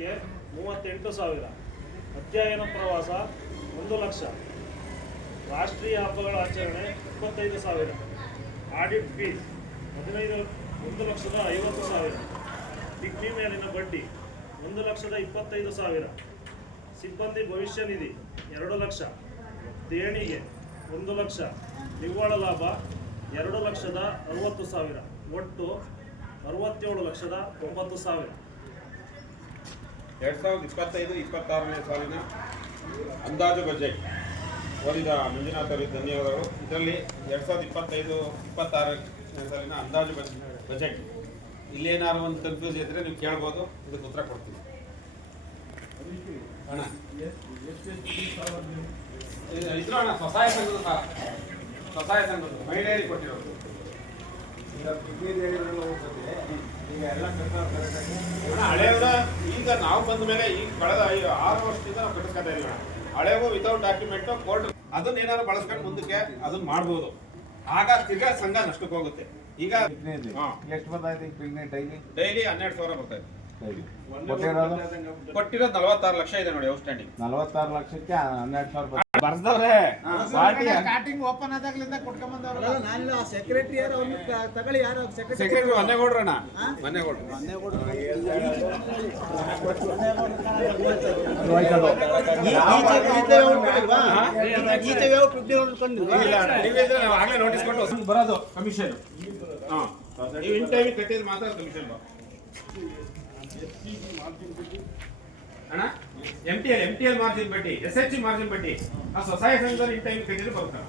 ದಿನಕ್ಕೆ ಮೂವತ್ತೆಂಟು ಸಾವಿರ. ಅಧ್ಯಯನ ಪ್ರವಾಸ, ಒಂದು ಲಕ್ಷ. ರಾಷ್ಟ್ರೀಯ ಹಬ್ಬಗಳ ಆಚರಣೆ, ಇಪ್ಪತ್ತೈದು ಸಾವಿರ. ಆಡಿಟ್ ಫೀಸ್ ಹದಿನೈದು, ಒಂದು ಲಕ್ಷದ ಐವತ್ತು ಸಾವಿರ. ಡಿಗ್ರಿ ಮೇಲಿನ ಬಡ್ಡಿ, ಒಂದು ಲಕ್ಷದ ಇಪ್ಪತ್ತೈದು ಸಾವಿರ. ಸಿಬ್ಬಂದಿ ಭವಿಷ್ಯ ನಿಧಿ, ಎರಡು ಲಕ್ಷ. ದೇಣಿಗೆ, ಒಂದು ಲಕ್ಷ. ನಿವ್ವಳ ಲಾಭ, ಎರಡು ಲಕ್ಷದ ಅರವತ್ತು ಸಾವಿರ. ಒಟ್ಟು ಅರವತ್ತೇಳು ಲಕ್ಷದ ಒಂಬತ್ತು ಸಾವಿರ. ಎರಡ್ ಸಾವಿರದ ಇಪ್ಪತ್ತೈದು ಇಪ್ಪತ್ತಾರನೇ ಸಾಲಿನ ಅಂದಾಜು ಬಜೆಟ್ ಓದಿದ ಮಂಜುನಾಥ್ ಅವರಿಗೆ ಧನ್ಯವಾದಗಳು. ಇದರಲ್ಲಿ ಎರಡ್ ಸಾವಿರದ ಇಪ್ಪತ್ತೈದು ಇಪ್ಪತ್ತಾರನೇ ಸಾಲಿನ ಅಂದಾಜು ಬಜ್- ಬಜೆಟ್ ಇಲ್ಲೇನಾದ್ರು ಒಂದು ಕನ್ಫ್ಯೂಸ್ ಇದ್ರೆ ನೀವು ಕೇಳ್ಬೋದು ಇದಕ್ಕೆ ಉತ್ತರ ಕೊಡ್ತೀನಿ. ಅಣ್ಣ. ಇದು- ಇದ್ರು ಅಣ್ಣ ಸ್ವಸಹಾಯ ಸಂಘದ ಸಾಲ ಸ್ವಸಹಾಯ ಸಂಘದ ಮಹಿಳೆಯರಿಗೆ ಕೊಟ್ಟಿರೋದು. ಅಣ್ಣ, ಹಳೆಯವ್ರ ಈಗ ನಾವು ಬಂದ ಮೇಲೆ ಈಗ ಕಳೆದ ಆರು ವರ್ಷದಿಂದ ನಾವು ಕಟ್ಟಿಸ್ಕೊತಾ ಇದೀವಿ ಹಳೆವು ವಿತೌಟ್ ಡಾಕ್ಯುಮೆಂಟ್ ಕೋರ್ಟ್ ಅದನ್ನ ಏನಾದ್ರು ಬಳಸ್ಕೊಂಡು ಮುಂದಕ್ಕೆ ಅದನ್ನ ಮಾಡ್ಬೋದು. ಆಗ ತಿರ್ಗಾ ಸಂಘ ನಷ್ಟಕ್ಕೆ ಹೋಗುತ್ತೆ. ಈಗ. ಎಷ್ಟು ಬರ್ತಾ ಇದೆ ಡೈಲಿ? ಡೈಲಿ ಹನ್ನೆರಡು ಸಾವಿರ ಬರ್ತಾ ಇದೆ. ಕೊಟ್ಟಿರೋದು? ನಲವತ್ತಾರು ಲಕ್ಷ ಇದೆ ನೋಡಿ ಔಟ್ಸ್ಟ್ಯಾಂಡಿಂಗ್ ನಲವತ್ತಾರು ಲಕ್ಷಕ್ಕೆ ಹನ್ನೆರಡು ಸಾವಿರ ಬರ್ದವ್ರೆ ಸ್ಟಾರ್ಟಿಂಗ್ ಓಪನ್ ಆದಾಗ್ಲಿಂದ ಕೊಟ್ಕೊಂಬಂದವ್ರಲ್ಲ. ನಾನು ಸೆಕ್ರೆಟರಿ ಯಾರು ಅವ್ನು ಕ- ತಗೊಳ್ಳಿ ಯಾರು ಸೆಕ್ರೆಟರಿ ಆಗ್ಲೇ ನೋಟಿಸ್ ಕೊಟ್ಟು ಬರೋದು ಕಮಿಷನ್ ಹಾ. ನೀವು ಇನ್ ಟೈಮಿಗೆ ಕಟ್ಟಿದ್ರೆ ಮಾತ್ರ ಕಮಿಷನ್ ಅಣ್ಣ? M T L M T L margin ಬಡ್ಡಿ ಎಸ್ ಎಚ್ ಮಾರ್ಜಿನ್ ಬಡ್ಡಿ ಆ ಸ್ವಸಹಾಯ ಸಂಘದಲ್ಲಿ ಇನ್ ಟೈಮ್ ಕಟ್ಟಿದ್ರೆ ಬರ್ತಾರೆ